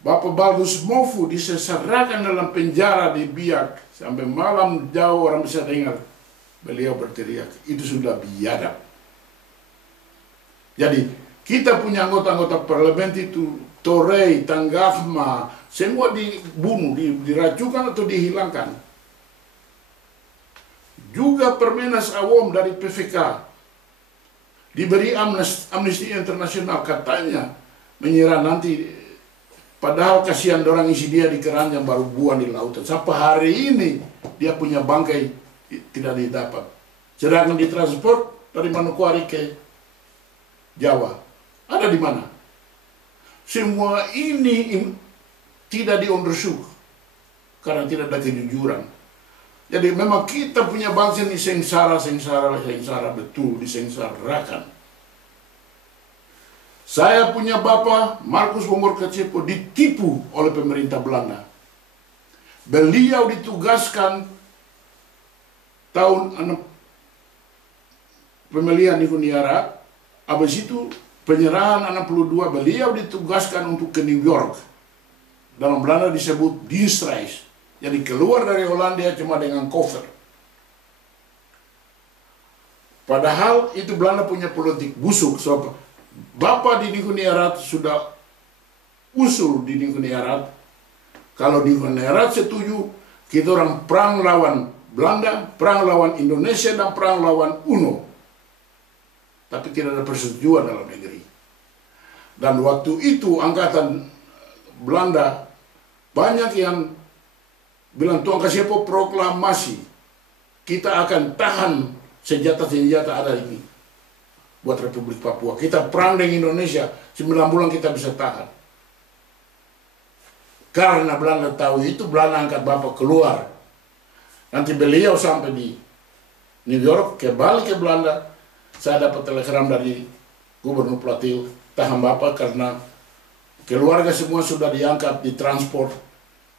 Bapak Balgus Mofu diseserakan dalam penjara di Biak. Sampai malam jauh orang bisa dengar beliau berteriak. Itu sudah biadab. Jadi kita punya anggota-anggota parlemen itu, Torei, Tanggafma, semua dibunuh, diracukan atau dihilangkan. Juga Permenas Awam dari PVK diberi amnesti internasional, katanya menyerah nanti. Padahal kasihan orang isi dia di keranjang baru buang di lautan. Sampai hari ini dia punya bangkai tidak didapat. Sedangkan ditransport dari Manokwari ke Jawa. Ada di mana? Semua ini tidak diundersuk karena tidak ada kejujuran. Jadi memang kita punya bangsa ini sengsara betul, disengsarakan. Saya punya bapak, Markus Bomorkacepo, ditipu oleh pemerintah Belanda. Beliau ditugaskan tahun pemilihan di Huniara. Habis itu penyerahan 62, beliau ditugaskan untuk ke New York. Dalam Belanda disebut dienstreis. Jadi keluar dari Hollandia cuma dengan koper. Padahal itu Belanda punya politik busuk. So, Bapak di Huniarat sudah usul di Huniarat. Kalau di Huniarat setuju, kita orang perang lawan Belanda, perang lawan Indonesia, dan perang lawan UNO. Tapi tidak ada persetujuan dalam negeri. Dan waktu itu angkatan Belanda banyak yang bilang, Tuan Kasepo proklamasi, kita akan tahan senjata-senjata ada ini buat Republik Papua. Kita perang dengan Indonesia, 9 bulan kita bisa tahan. Karena Belanda tahu itu, Belanda angkat Bapak keluar. Nanti beliau sampai di New York, kembali ke Belanda. Saya dapat telegram dari Gubernur Platil, tahan Bapak karena keluarga semua sudah diangkat, ditransport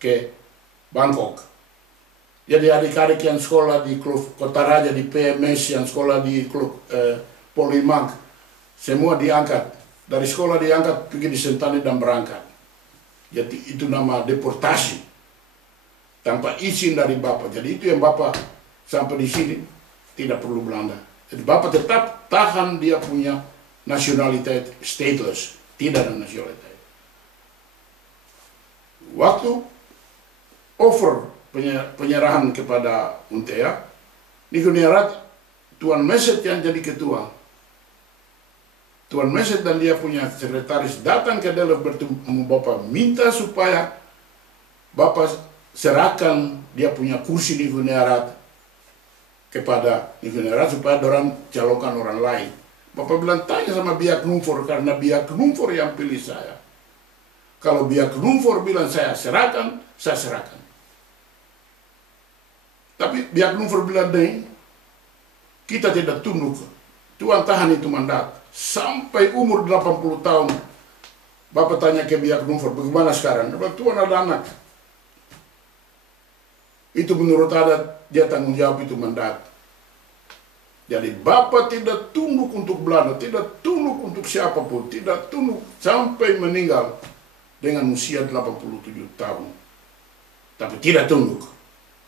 ke Bangkok. Jadi adik-adik yang sekolah di Klub Kota Raja, di PMS, yang sekolah di Klub Polimag, semua diangkat. Dari sekolah diangkat, pergi di Sentani dan berangkat. Jadi itu nama deportasi. Tanpa izin dari Bapak. Jadi itu yang Bapak sampai di sini tidak perlu Belanda. Jadi Bapak tetap tahan dia punya nasionalitas stateless. Tidak ada nasionalitas. Waktu over penyerahan kepada Untea, di Huniarat, Tuan Meset yang jadi ketua. Tuan Meset dan dia punya sekretaris datang ke Delft bertemu Bapak, minta supaya Bapak serahkan dia punya kursi di Huniarat kepada di Huniarat supaya orang calonkan orang lain. Bapak bilang, tanya sama Biak Numfor, karena Biak Numfor yang pilih saya. Kalau Biak Numfor bilang saya serahkan, saya serahkan. Tapi Biak Numfor bilang, kita tidak tunduk. Tuan tahan itu mandat. Sampai umur 80 tahun. Bapak tanya ke Biak Numfor, bagaimana sekarang? Tuan ada anak. Itu menurut adat, dia tanggung jawab itu mandat. Jadi Bapak tidak tunduk untuk Belanda, tidak tunduk untuk siapapun, tidak tunduk sampai meninggal dengan usia 87 tahun. Tapi tidak tunduk.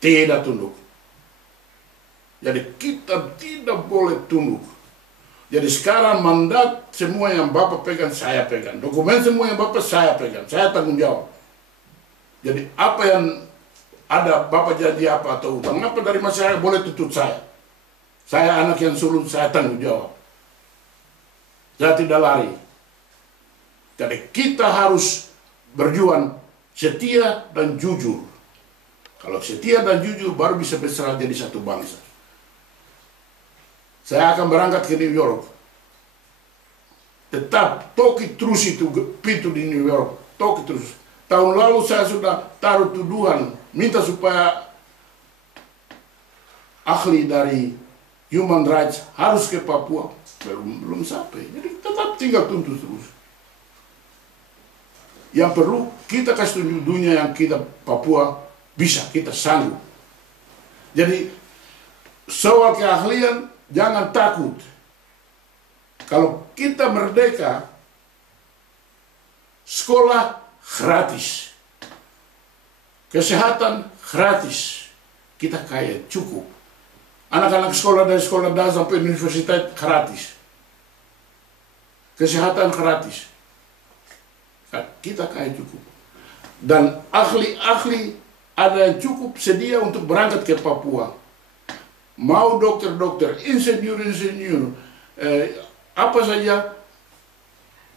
Tidak tunduk. Jadi kita tidak boleh tunduk. Jadi sekarang mandat semua yang Bapak pegang, saya pegang. Dokumen semua yang Bapak saya pegang. Saya tanggung jawab. Jadi apa yang ada Bapak janji apa atau utang apa dari masyarakat boleh tuntut saya. Saya anak yang sulung, saya tanggung jawab. Saya tidak lari. Jadi kita harus berjuang setia dan jujur. Kalau setia dan jujur baru bisa berserah jadi satu bangsa. Saya akan berangkat ke New York. Tetap toki terus itu pintu di New York. Toki terus. Tahun lalu saya sudah taruh tuduhan. Minta supaya ahli dari Human Rights harus ke Papua. Belum sampai. Jadi tetap tinggal tuntut terus. Yang perlu kita kasih tunjuk dunia yang kita Papua bisa, kita sanggup. Jadi soal keahlian jangan takut. Kalau kita merdeka, sekolah gratis. Kesehatan gratis. Kita kaya cukup. Anak-anak sekolah dari sekolah dasar sampai universitas gratis. Kesehatan gratis. Kita kaya cukup. Dan ahli-ahli ada yang cukup sedia untuk berangkat ke Papua. Mau dokter-dokter, insinyur-insinyur, apa saja,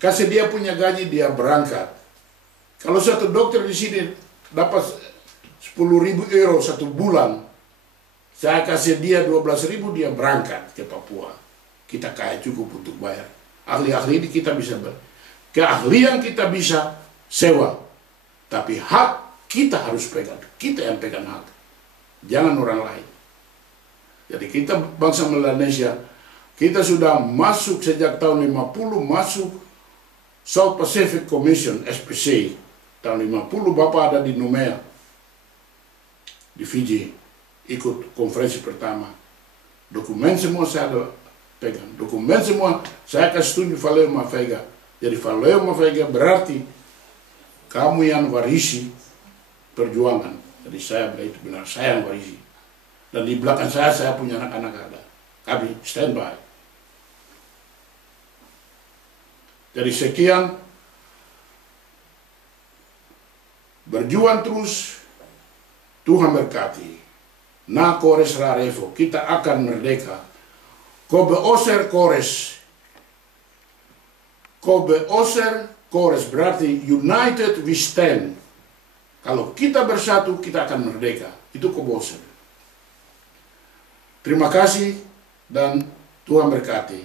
kasih dia punya gaji, dia berangkat. Kalau satu dokter di sini dapat 10.000 euro satu bulan, saya kasih dia 12.000, dia berangkat ke Papua. Kita kaya cukup untuk bayar. Ahli-ahli ini kita bisa keahlian kita bisa sewa. Tapi hak kita harus pegang. Kita yang pegang hak. Jangan orang lain. Jadi kita bangsa Melanesia, kita sudah masuk sejak tahun 50, masuk South Pacific Commission, SPC. Tahun 50 Bapak ada di Numea, di Fiji, ikut konferensi pertama. Dokumen semua saya ada pegang. Dokumen semua saya kasih tunjuk Valeo Mafega. Jadi Valeo Mafega berarti kamu yang warisi perjuangan. Jadi saya bilang itu benar, saya yang warisi. Dan di belakang saya punya anak-anak ada. Kami standby. Jadi sekian. Berjuang terus. Tuhan berkati. Na kores rarevo. Kita akan merdeka. Kobe oser kores. Kobe oser kores. Berarti united we stand. Kalau kita bersatu, kita akan merdeka. Itu kobe oser. Terima kasih dan Tuhan berkati.